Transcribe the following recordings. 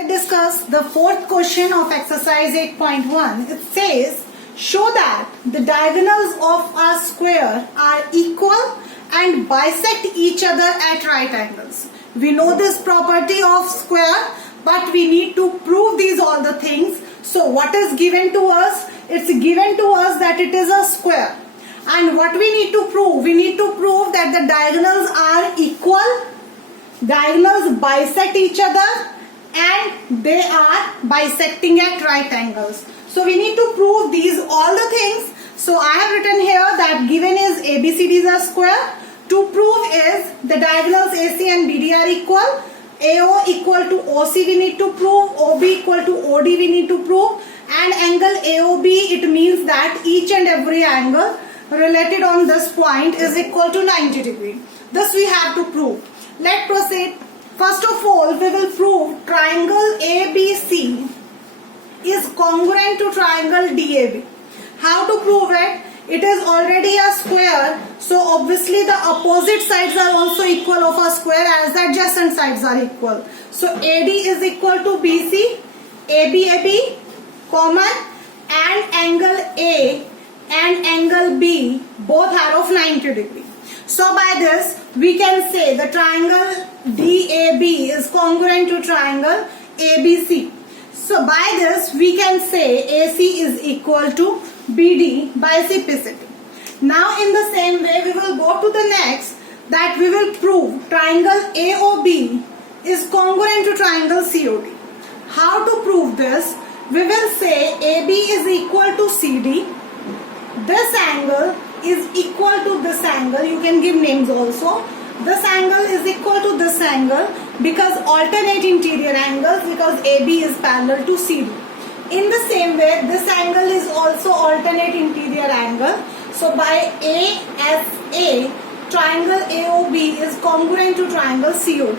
Let's discuss the fourth question of exercise 8.1. It says, show that the diagonals of a square are equal and bisect each other at right angles. We know this property of square, but we need to prove these all the things. So what is given to us? It's given to us that it is a square. And what we need to prove? We need to prove that the diagonals are equal, diagonals bisect each other, and they are bisecting at right angles. So we need to prove these all the things. So I have written here that given is ABCDs are square. To prove is the diagonals AC and BD are equal. AO equal to OC we need to prove. OB equal to OD we need to prove. And angle AOB, it means that each and every angle related on this point is equal to 90 degree. This we have to prove. Let's proceed. First of all, we will prove triangle ABC is congruent to triangle DAB. How to prove it? It is already a square, so obviously the opposite sides are also equal of a square as the adjacent sides are equal. So AD is equal to BC, ABAB common, and angle A and angle B both are of 90 degree. So by this we can say the triangle DAB is congruent to triangle ABC. So by this we can say AC is equal to BD by simplicity. Now in the same way we will go to the next, that we will prove triangle AOB is congruent to triangle COD. How to prove this? We will say AB is equal to CD. This angle is equal to this angle. You can give names also. This angle is equal to this angle because alternate interior angles, because AB is parallel to CD. In the same way, this angle is also alternate interior angle. So by ASA, triangle AOB is congruent to triangle COD.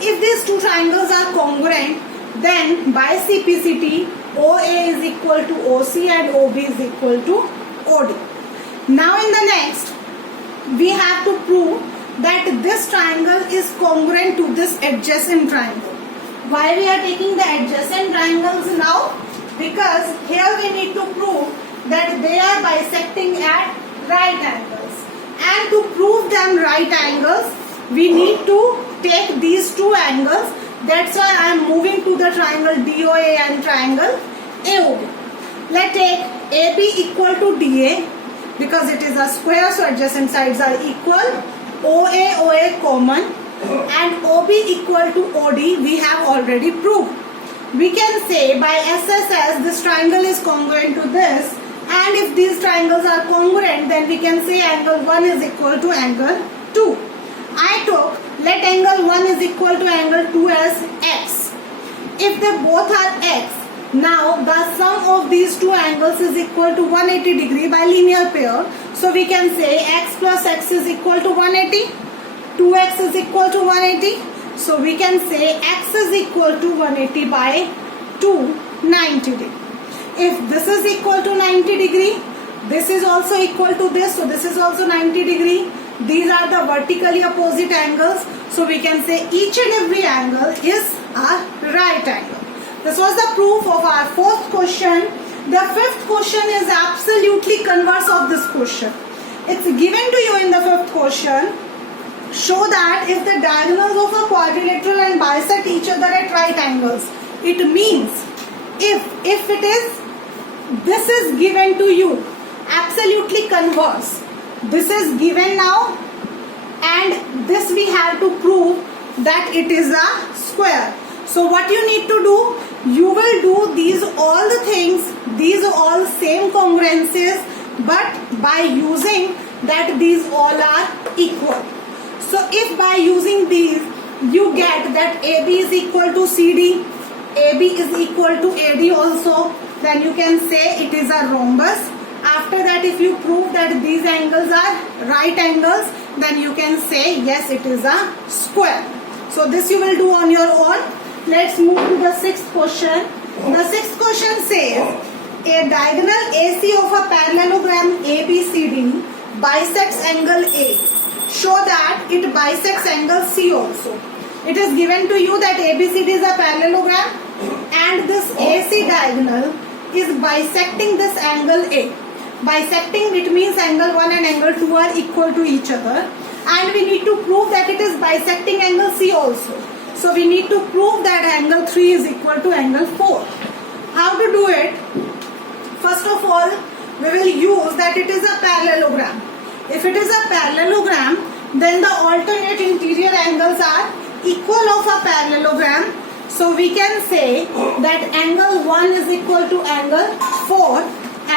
If these two triangles are congruent, then by CPCT, OA is equal to OC and OB is equal to OD. Now in the next, we have to prove that this triangle is congruent to this adjacent triangle. Why we are taking the adjacent triangles now? Because here we need to prove that they are bisecting at right angles. And to prove them right angles, we need to take these two angles. That's why I am moving to the triangle DOA and triangle AOB. Let's take AB equal to DA because it is a square, so adjacent sides are equal. OA common, and OB equal to OD we have already proved. We can say by SSS this triangle is congruent to this, and if these triangles are congruent, then we can say angle 1 is equal to angle 2. I took let angle 1 is equal to angle 2 as X. If they both are X, now the sum of these two angles is equal to 180 degree by linear pair. So we can say X plus X is equal to 180. 2X is equal to 180. So we can say X is equal to 180 by 2, 90 degree. If this is equal to 90 degree, this is also equal to this. So this is also 90 degree. These are the vertically opposite angles. So we can say each and every angle is a right angle. This was the proof of our fourth question. The fifth question is absolutely converse of this question. It's given to you in the fifth question. Show that if the diagonals of a quadrilateral and bisect each other at right angles, it means if it is, this is given to you, absolutely converse. This is given now, and this we have to prove that it is a square. So what you need to do, you will do these all the things, these all same congruences, but by using that these all are equal. So if by using these you get that AB is equal to CD, AB is equal to AD also, then you can say it is a rhombus. After that, if you prove that these angles are right angles, then you can say yes, it is a square. So this you will do on your own. Let's move to the sixth question. The sixth question says a diagonal AC of a parallelogram ABCD bisects angle A. Show that it bisects angle C also. It is given to you that ABCD is a parallelogram diagonal is bisecting this angle A. Bisecting, it means angle 1 and angle 2 are equal to each other, and we need to prove that it is bisecting angle C also. So we need to prove that angle 3 is equal to angle 4. How to do it? First of all, we will use that it is a parallelogram. If it is a parallelogram, then the alternate interior angles are equal of a parallelogram. So we can say that angle 1 is equal to angle 4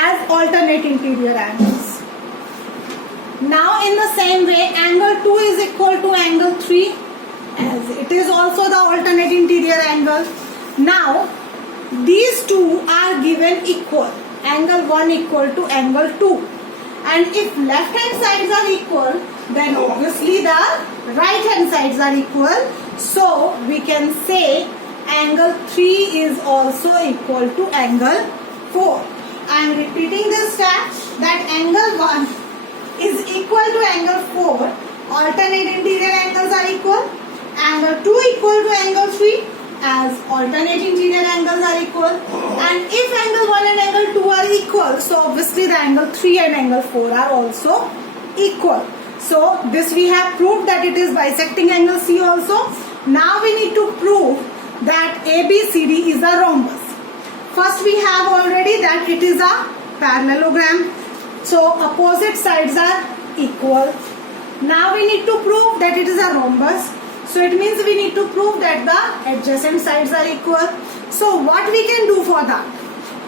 as alternate interior angles. Now in the same way, angle 2 is equal to angle 3 as it is also the alternate interior angle. Now these two are given equal. Angle 1 equal to angle 2. And if left hand sides are equal, then obviously the right hand sides are equal. So we can say angle 3 is also equal to angle 4. I am repeating this fact that angle 1 is equal to angle 4. Alternate interior angles are equal. Angle 2 equal to angle 3 as alternate interior angles are equal. And if angle 1 and angle 2 are equal, so obviously the angle 3 and angle 4 are also equal. So this we have proved that it is bisecting angle C also. Now we need to prove that ABCD is a rhombus. First we have already that it is a parallelogram. So opposite sides are equal. Now we need to prove that it is a rhombus. So it means we need to prove that the adjacent sides are equal. So what we can do for that?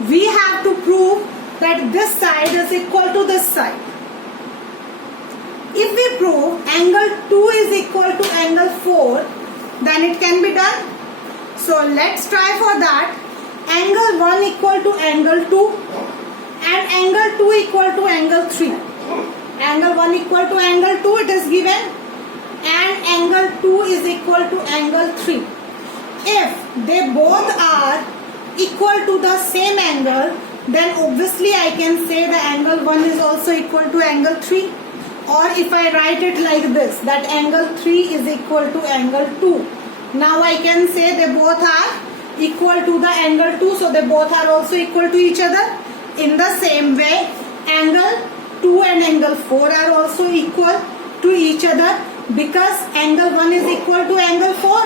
We have to prove that this side is equal to this side. If we prove angle 2 is equal to angle 4, then it can be done. So let's try for that. Angle 1 equal to angle 2 and angle 2 equal to angle 3. Angle 1 equal to angle 2, it is given, and angle 2 is equal to angle 3. If they both are equal to the same angle, then obviously I can say the angle 1 is also equal to angle 3. Or if I write it like this, that angle 3 is equal to angle 2. Now I can say they both are equal to the angle 2, so they both are also equal to each other. In the same way, angle 2 and angle 4 are also equal to each other, because angle 1 is equal to angle 4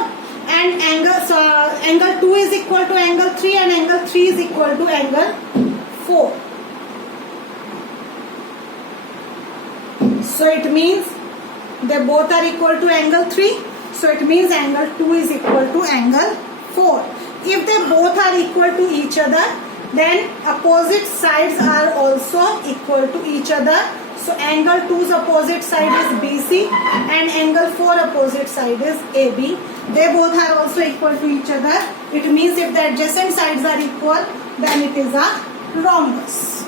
and angle 2 is equal to angle 3 and angle 3 is equal to angle 4. So it means they both are equal to angle 3. So it means angle 2 is equal to angle 4. If they both are equal to each other, then opposite sides are also equal to each other. So angle 2's opposite side is BC and angle 4 opposite side is AB. They both are also equal to each other. It means if the adjacent sides are equal, then it is a rhombus.